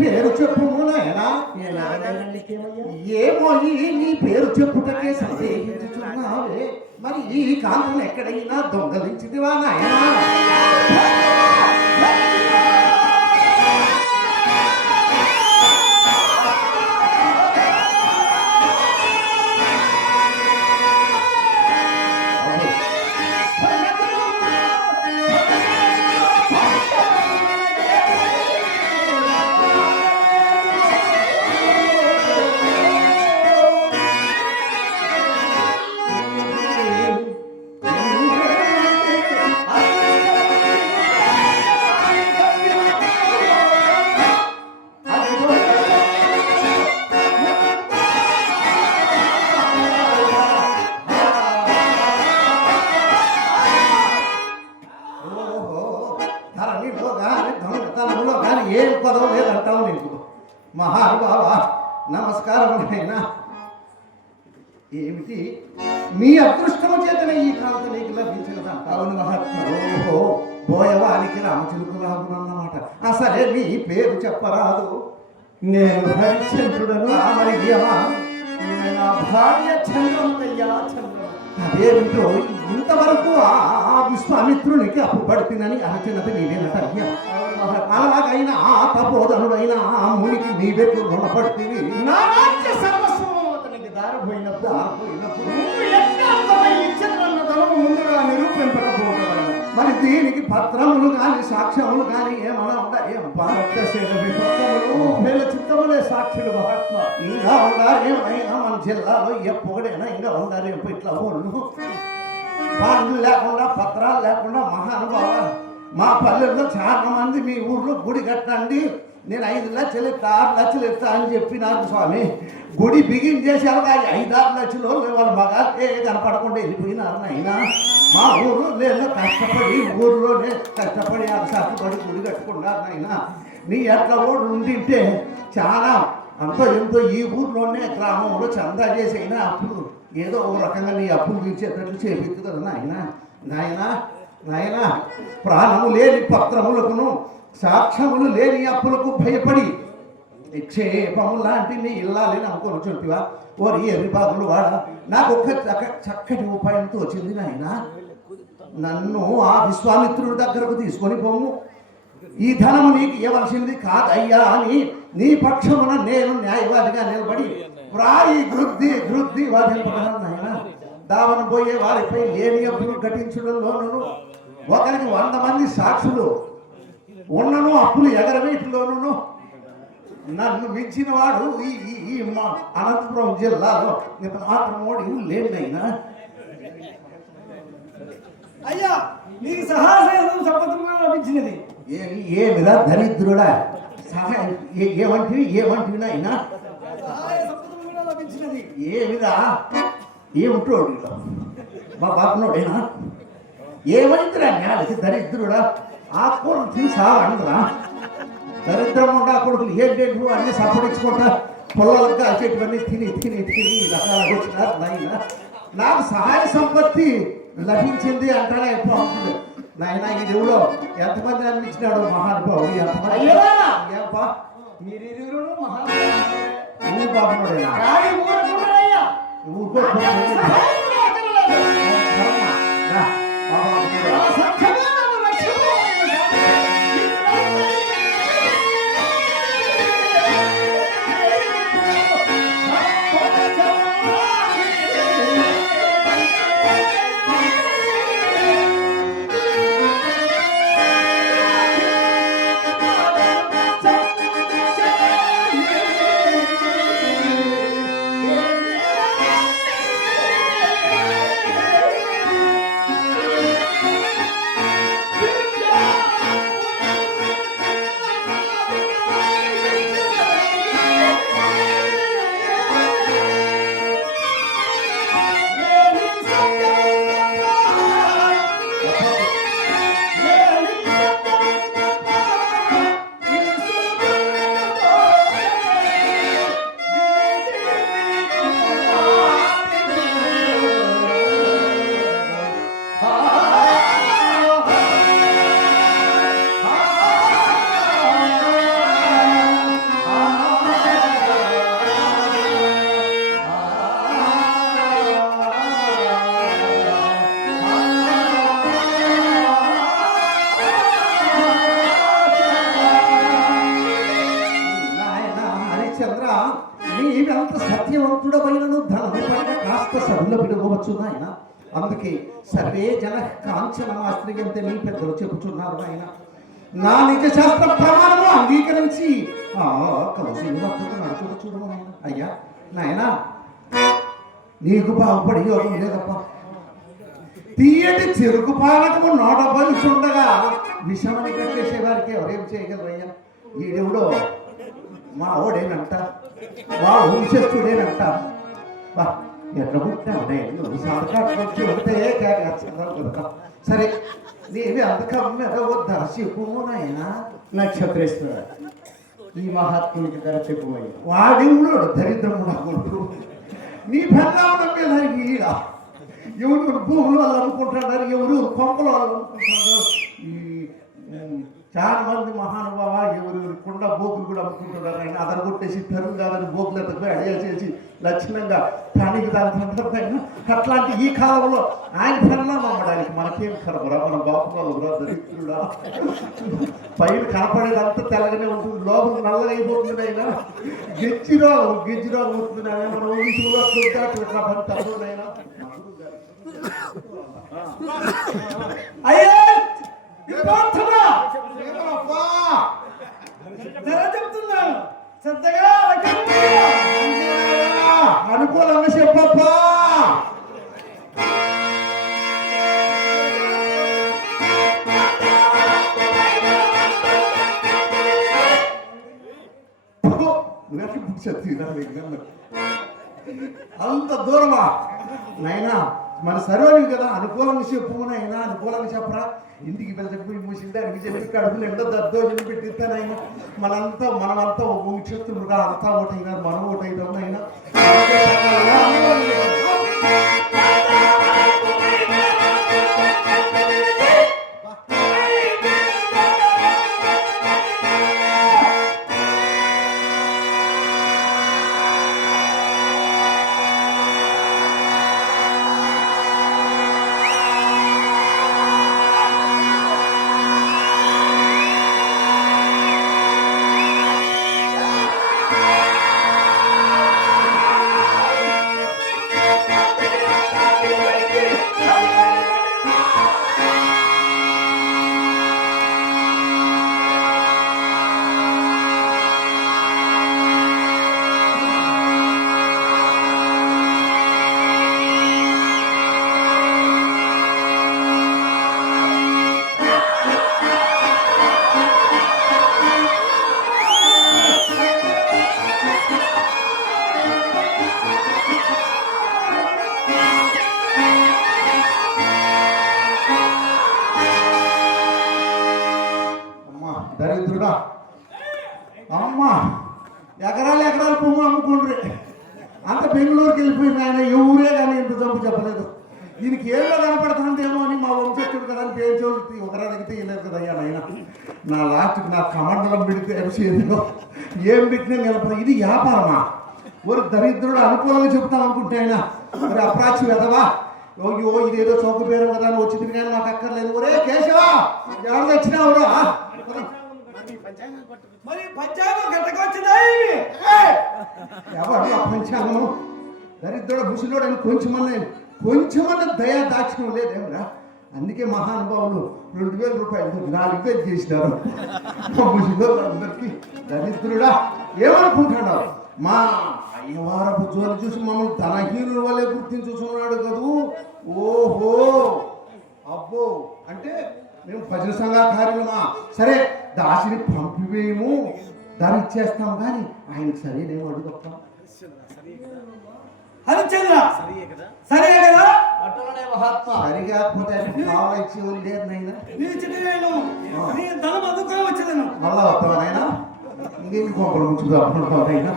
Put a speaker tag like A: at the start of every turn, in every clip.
A: పేరు చెప్పుము నాయనా
B: నేను ఆడదానికేమయ్యా?
A: ఏమో నీ పేరు చెప్పుటకే సందేహించుచున్నావే. మరి ఈ కాంతను ఎక్కడైనా దొంగలించిదివా నాయనా? నీ అదృష్టము చేతనే ఈ కాంత నీకు లభించినదంట
B: అవును మహాత్మా
A: ఓహో బోయవానికి రామచిలుకు ఆ సరే నీ పేరు చెప్పరాదు.
B: నేను హరిశ్చంద్రుడను.
A: ఆ మరి ఏమా?
B: నా భార్య చంద్రమతయ్యా చంద్రమత
A: అదేమిటో ఇంతవరకు ఆ విశ్వామిత్రునికి అప్పు పడుతుందని అరచినది నీవేనట
B: అవును మహాత్మా
A: అలాగైనా ఆ తపోధనుడైన ఆ మునికి నీవెట్లు రుణపడుతుంది
B: నా రాజ్య సర్వస్వం అతనికి దారిపోయినప్పుడు.
A: పోయినప్పుడు
B: నిరూపింపకపోవడం
A: మరి దీనికి పత్రములు కానీ సాక్ష్యములు కానీ ఏమన్నా
B: విపత్తములు వేల చిత్తములే సాక్షులు మహాత్మా.
A: ఇంకా ఉండారు ఏమైనా మన జిల్లాలో ఎప్పుడైనా ఇంకా ఎప్పుడు ఇట్లా ఊళ్ళు బాండ్లు లేకుండా పత్రాలు లేకుండా మహానుభావ మా పల్లెల్లో చాలా మంది మీ ఊర్లో గుడి కట్టండి. నేను ఐదు లక్షలు ఇస్తా ఆరు లక్షలు ఇస్తా అని చెప్పినారు స్వామి. గుడి బిగించేసాక ఐదు ఆరు లక్షలు వాళ్ళ మగాకే కనపడకుండా వెళ్ళిపోయినారు అయినా మా ఊరు నేను కష్టపడి ఊర్లోనే కష్టపడి ఆ కష్టపడి గుడి కట్టుకున్నారు నాయన. నీ ఎట్లా కూడా ఉండింటే చాలా అంతో ఎంతో ఈ ఊర్లోనే గ్రామంలో చందా చేసి అయినా అప్పులు ఏదో ఒక రకంగా నీ అప్పులు తీర్చేటట్లు చేపించు కదా నాయన. నాయన నాయన ప్రాణము లేని పత్రములకును సాక్ష్యములు లేని అప్పులకు భయపడి నిక్షేపము లాంటి నీ ఇల్లాలని అనుకోను చుట్టివా ఓరి ఎర్రి బాబులు వాడ నాకు ఒక్క చక్క చక్కటి ఉపాయంతో వచ్చింది నాయన. నన్ను ఆ విశ్వామిత్రుడి దగ్గరకు తీసుకొని పోము. ఈ ధనము నీకు ఇవ్వవలసింది కాదయ్యా అని నీ పక్షమున నేను న్యాయవాదిగా నిలబడి వ్రాయి గృద్ధి గృద్ధి వాదింపగలను నాయన. దావన పోయే వారిపై లేని అప్పులు ఘటించడంలోనూ ఒకరికి వంద మంది సాక్షులు ఉన్నను అప్పులు ఎగరవేటిలోనూ నన్ను మించిన వాడు ఈ అనంతపురం జిల్లాలో ఇంత మాత్రం వాడు లేనైనా
B: అయ్యా నీకు సహాయం సంపత్తుగా లభించినది.
A: ఏ- ఏమిరా దరిద్రుడా? సహాయం ఏ- ఏమంటివి ఏమంటివి నాయనా
B: లభించినది.
A: ఏమిరా? ఏమిటోడు? మా బాపనోడేనా ఏమైందిరా నేలకి దరిద్రుడా? ఆ కూర తీసావండరా దరిద్రం ఉండా కొడుకులు ఏంటేంటి అన్ని సపడించుకుంటా పొలాలకు కాల్చేటివన్నీ తిని తిని తిని రకాలు వచ్చినారు నాయన. నాకు సహాయ సంపత్తి లభించింది అంటానే ఎప్పుడు అవుతుంది నాయన ఈ దేవులో ఎంతమంది అనిపించినాడు మహానుభావుడు ఎంతమంది! ఏంపా?
B: మీరిరువురు
A: ఊరు
B: ఊరకుండరయ్యా
A: ఊరుకో అందుకే సర్వే జన కాంచనమాస్త్రియంతే మీ పెద్దలు చెబుతున్నారు ఆయన నా నిజ శాస్త్ర ప్రమాణము అంగీకరించి ఆ నడుచుకు చూడము అయ్యా నాయనా నీకు బాగుపడి యోగం లేదప్ప. తీయటి చెరుకు పాలకము నోట ఉండగా విషమని కట్టేసే వారికి ఎవరేం చేయగలరయ్యా? ఈడెవడో మా ఓడేనంట మా వంశస్థుడేనంట. బా ఎట్లా పుట్టావు సాధకాట్లొచ్చి ఉంటే కేక సరే నేను అంతకం మీద వద్దా చెప్పునాయనా
B: నక్షత్రేశ్వర ఈ మహాత్మునికి ధర చెప్పుమయ్య
A: వాడి ఉన్నాడు దరిద్రము నాకు నీ పెళ్ళామడం మీద ఈడ ఎవరు భూములు వాళ్ళు అనుకుంటున్నారు ఎవరు కొంపలు వాళ్ళు అనుకుంటున్నారు ఈ చాలా మంది మహానుభావ ఎవరు కుండ బోకులు కూడా అమ్ముకుంటున్నారు ఆయన అదర కొట్టేసి పెరుగు కాదని బోకులు ఎత్తపోయి అడిగేసేసి లక్షణంగా పనికి దాని సందర్భంగా అట్లాంటి ఈ కాలంలో ఆయన కన్నా అమ్మడానికి మనకేం కనపరా మన బాపురాలు కూడా దరిద్రుడా. పైన కనపడేదంతా తెల్లగానే ఉంటుంది. లోపల నల్లగా అయిపోతుంది అయినా గెజ్జిరో గెజ్జిరో అవుతుంది ఆయన మన ఊహించులో చూద్దాం అట్లా పని తప్పదు అయినా
B: అయ్యా! ధర చెప్తున్నాను శ్రద్ధగా.
A: అనుకూలంగా చెప్పప్పా! అంత దూరమా? నాయనా మన సర్వని కదా అనుకూలంగా చెప్పు అనుకూలంగా చెప్పరా? ఇంటికి వెళ్ళకపోయి మూసింది అడిగి చెప్పి కడుపులు ఎంతో దద్దోజనం పెట్టిస్తానైనా మనంతా మనమంతా ఒక వంశస్తులుగా అంతా ఒకటైనా మనం అయినా అంత బెంగళూరుకి వెళ్ళిపోయిన ఆయన ఎవరే కానీ ఇంత జంపు చెప్పలేదు. దీనికి ఏదో కనపడుతుందేమో అని మా వంశస్థుడు కదా అని పేరు చోటి ఒకరా అడిగితే కదా అయ్యా నాయన. నా లాస్ట్కి నా కమండలం పెడితే ఎంసీఏలో ఏం పెట్టినా నిలబడి ఇది వ్యాపారమా? ఒక దరిద్రుడు అనుకూలంగా చెప్తాను అనుకుంటే ఆయన మరి అప్రాచి వెదవా అయ్యో ఇదేదో చౌక పేరు కదా అని వచ్చింది కానీ నాకు అక్కర్లేదు. ఒరే కేశవా ఎవరు వచ్చినావురా
B: మరి పంచాంగం గట్టకొచ్చినాయి
A: ఎవరు ఆ పంచాంగము దరిద్రుడు ముసలోడు అని కొంచెమన్నా కొంచెమన్నా దయా దాక్షిణం లేదేమరా అందుకే మహానుభావులు రెండు వేల రూపాయలు నాలుగు వేలు చేసినారు. అందరికీ దరిద్రుడా ఏమనుకుంటున్నావు? మా అయ్యవారపు జోలు చూసి మమ్మల్ని తన హీరో వల్లే గుర్తించుతున్నాడు కదూ? ఓహో! అబ్బో! అంటే మేము భజన సంఘ కార్యమా? సరే దాసిని పంపివేయము. ధర ఇచ్చేస్తాం కానీ ఆయనకి సరేనేమో అడుగుతాం
B: హరిచంద్ర సరే కదా?
C: అటులనే మహాత్మా.
A: సరిగాకపోతే ఆయనకి కావాలి ఇచ్చి లేరు నాయన?
B: నీ చిటి నేను. నీ ధనం అందుకొని వచ్చేదను
A: మళ్ళా వస్తావా నాయన? ఇంకేమి కొంపలు ముంచుదా అనుకుంటావు నాయన?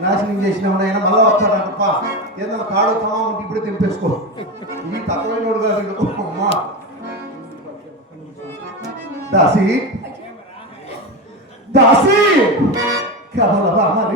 A: నాశనం చేసినావు నాయన మళ్ళా వస్తాడు తప్ప ఏదైనా తాడు తమా ఉంటే ఇప్పుడే తెంపేసుకో. ఈ వాడు కాదు. అమ్మా. దాసి দাসী কেবল আমার